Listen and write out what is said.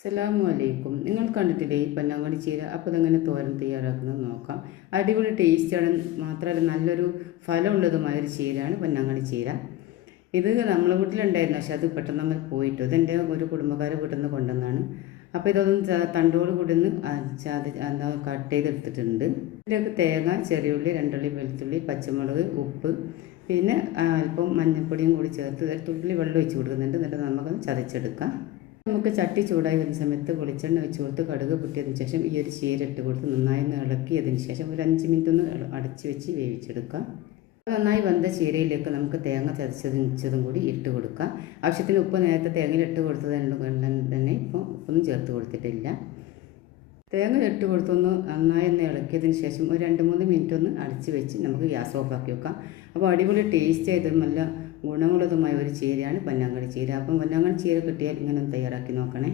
അസ്സലാമു അലൈക്കും. നിങ്ങൾ കണ്ടിട്ടില്ലേ ഈ പൊന്നാങ്കണ്ണി ചീര? അപ്പോൾ ഇതെങ്ങനെ തോരൻ തയ്യാറാക്കുന്നത് നോക്കാം. അടിപൊളി ടേസ്റ്റാണ്, മാത്രമല്ല നല്ലൊരു ഫലമുള്ളതുമായ ഒരു ചീരയാണ് പൊന്നാങ്കണ്ണി ചീര. ഇത് നമ്മളെ വീട്ടിലുണ്ടായിരുന്നു, പക്ഷെ അത് പെട്ടെന്ന് നമ്മൾ പോയിട്ടു. ഇതെൻ്റെ ഒരു കുടുംബക്കാരെ വീട്ടിൽ നിന്ന് കൊണ്ടുവന്നാണ്. അപ്പോൾ ഇതൊന്ന് തണ്ടോട് കൂടി ഒന്ന് എന്താ കട്ട് ചെയ്തെടുത്തിട്ടുണ്ട്. ഇതിലേക്ക് തേങ്ങ, ചെറിയുള്ളി, രണ്ടുള്ളി വെളുത്തുള്ളി, പച്ചമുളക്, ഉപ്പ്, പിന്നെ അല്പം മഞ്ഞൾപ്പൊടിയും കൂടി ചേർത്ത് തുള്ളി വെള്ളം ഒഴിച്ച് കൊടുക്കുന്നുണ്ട്. എന്നിട്ട് നമുക്കൊന്ന് ചതച്ചെടുക്കാം. നമുക്ക് ചട്ടി ചൂടായി വരുന്ന സമയത്ത് വെളിച്ചെണ്ണ വെച്ച് കൊടുത്ത് കടുക് പൊട്ടിയതിന് ശേഷം ഈ ഒരു ചീര ഇട്ട് കൊടുത്ത് നന്നായി ഇളക്കിയതിന് ശേഷം ഒരു 5 മിനിറ്റ് ഒന്ന് അടച്ച് വെച്ച് വേവിച്ചെടുക്കാം. നന്നായി വന്ന ചീരയിലേക്ക് നമുക്ക് തേങ്ങ ചതച്ചതും കൂടി ഇട്ട് കൊടുക്കാം. ആവശ്യത്തിന് ഉപ്പ് നേരത്തെ തേങ്ങയിൽ ഇട്ട് കൊടുത്തത് തന്നെ ഇപ്പോൾ ഉപ്പൊന്നും ചേർത്ത് കൊടുത്തിട്ടില്ല. തേങ്ങ ഇട്ട് കൊടുത്തൊന്ന് നന്നായി ഇളക്കിയതിന് ശേഷം ഒരു 2-3 മിനിറ്റ് ഒന്ന് അടച്ച് വെച്ച് നമുക്ക് ഗ്യാസ് ഓഫാക്കി വെക്കാം. അപ്പോൾ അടിപൊളി ടേസ്റ്റ് ആയതും നല്ല ഗുണമുള്ളതുമായ ഒരു ചീരയാണ് പൊന്നാങ്കണ്ണി ചീര. അപ്പം പൊന്നാങ്കണ്ണി ചീര കിട്ടിയാൽ ഇങ്ങനെ തയ്യാറാക്കി നോക്കണേ.